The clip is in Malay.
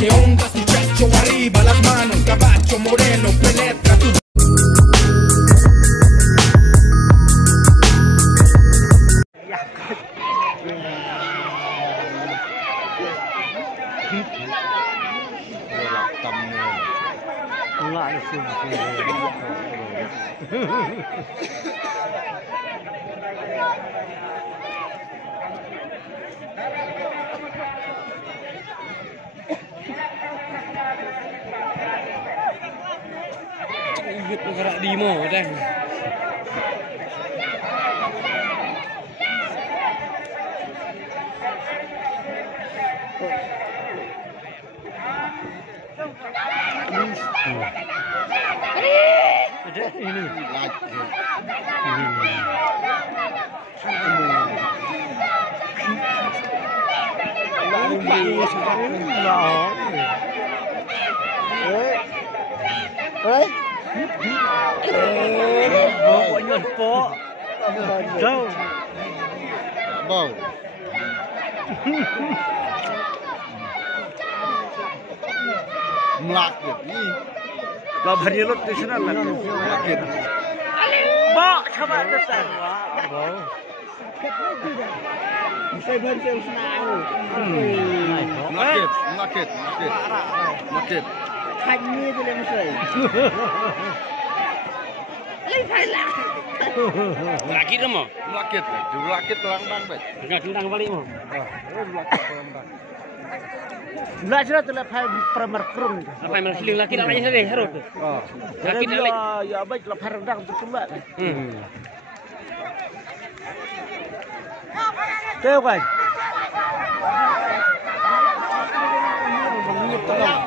¿Qué onda tu chacho? Arriba las manos, caballo moreno, penetra tu... Gerak demo dah. Ada ini like. Bộ nhuận phố Đâu Bầu Melakit ni Lah bari lot di sana lah Melakit Bok sama besar Saya bantu senang. Melakit Melakit Hanya tu yang saya. Lepas lah. Lagi dah mau Melakit Melakit lang bang baik Dengar tentang balik mau Melakit lang bang Belajar tu lepas permerkrum. Apa yang siling laki nak aja sini harus Laki dia ya baik lepas rendang tu cuma. Teo kan. Mengit tolong.